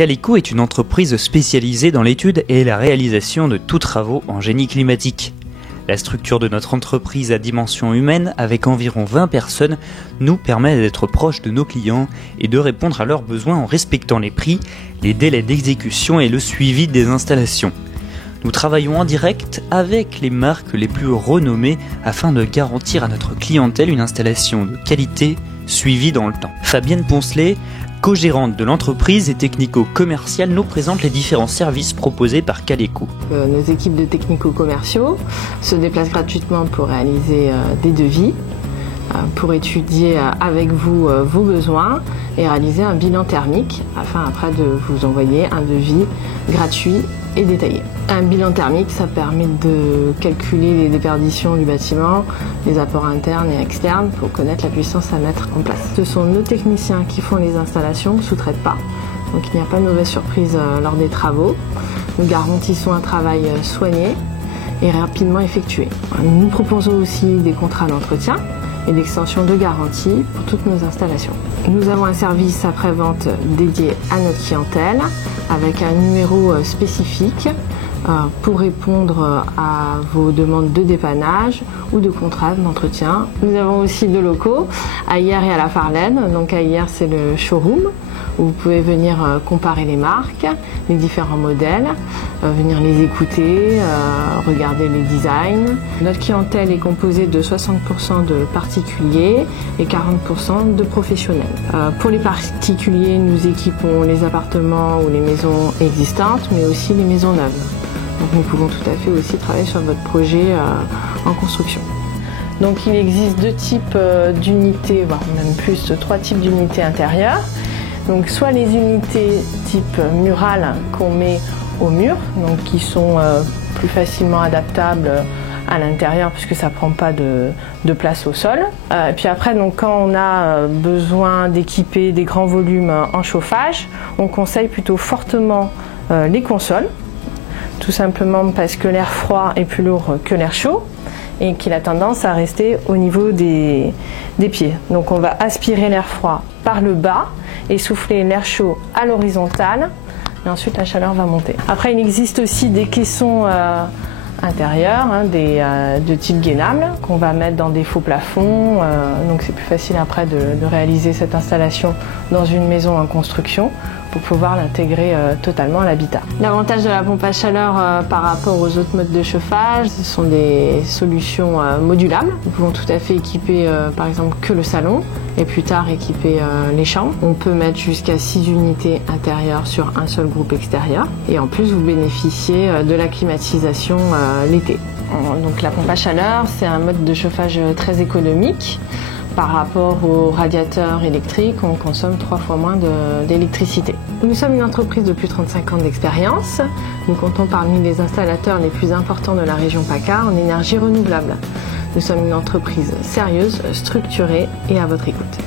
Caleco est une entreprise spécialisée dans l'étude et la réalisation de tous travaux en génie climatique. La structure de notre entreprise à dimension humaine, avec environ 20 personnes, nous permet d'être proches de nos clients et de répondre à leurs besoins en respectant les prix, les délais d'exécution et le suivi des installations. Nous travaillons en direct avec les marques les plus renommées afin de garantir à notre clientèle une installation de qualité suivie dans le temps. Fabienne Poncelet, co-gérante de l'entreprise et technico-commerciale, nous présente les différents services proposés par Caleco. Nos équipes de technico-commerciaux se déplacent gratuitement pour réaliser des devis, pour étudier avec vous vos besoins et réaliser un bilan thermique afin après de vous envoyer un devis gratuit et détaillé. Un bilan thermique, ça permet de calculer les déperditions du bâtiment, les apports internes et externes pour connaître la puissance à mettre en place. Ce sont nos techniciens qui font les installations, ne sous-traitent pas. Donc il n'y a pas de mauvaise surprise lors des travaux. Nous garantissons un travail soigné et rapidement effectué. Nous proposons aussi des contrats d'entretien et d'extension de garantie pour toutes nos installations. Nous avons un service après-vente dédié à notre clientèle avec un numéro spécifique pour répondre à vos demandes de dépannage ou de contrat d'entretien. Nous avons aussi deux locaux, à Hyères et à La Farlène. Donc à Hyères, c'est le showroom où vous pouvez venir comparer les marques, les différents modèles, venir les écouter, regarder les designs. Notre clientèle est composée de 60% de particuliers et 40% de professionnels. Pour les particuliers, nous équipons les appartements ou les maisons existantes, mais aussi les maisons neuves. Donc nous pouvons tout à fait aussi travailler sur votre projet en construction. Donc il existe deux types d'unités, voire même plus, trois types d'unités intérieures. Donc soit les unités type murales qu'on met au mur, donc qui sont plus facilement adaptables à l'intérieur puisque ça ne prend pas de place au sol. Et puis après, donc, quand on a besoin d'équiper des grands volumes en chauffage, on conseille plutôt fortement les consoles, tout simplement parce que l'air froid est plus lourd que l'air chaud et qu'il a tendance à rester au niveau des pieds. Donc on va aspirer l'air froid par le bas et souffler l'air chaud à l'horizontale et ensuite la chaleur va monter. Après, il existe aussi des caissons intérieurs de type gainable qu'on va mettre dans des faux plafonds, donc c'est plus facile après de réaliser cette installation dans une maison en construction pour pouvoir l'intégrer totalement à l'habitat. L'avantage de la pompe à chaleur par rapport aux autres modes de chauffage, ce sont des solutions modulables. Nous pouvons tout à fait équiper par exemple que le salon et plus tard équiper les chambres. On peut mettre jusqu'à 6 unités intérieures sur un seul groupe extérieur et en plus vous bénéficiez de la climatisation l'été. Donc la pompe à chaleur, c'est un mode de chauffage très économique. Par rapport aux radiateurs électriques, on consomme 3 fois moins d'électricité. Nous sommes une entreprise de plus de 35 ans d'expérience. Nous comptons parmi les installateurs les plus importants de la région PACA en énergie renouvelable. Nous sommes une entreprise sérieuse, structurée et à votre écoute.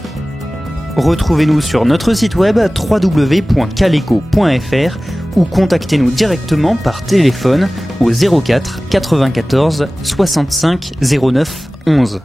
Retrouvez-nous sur notre site web www.caleco.fr ou contactez-nous directement par téléphone au 04 94 65 09 11.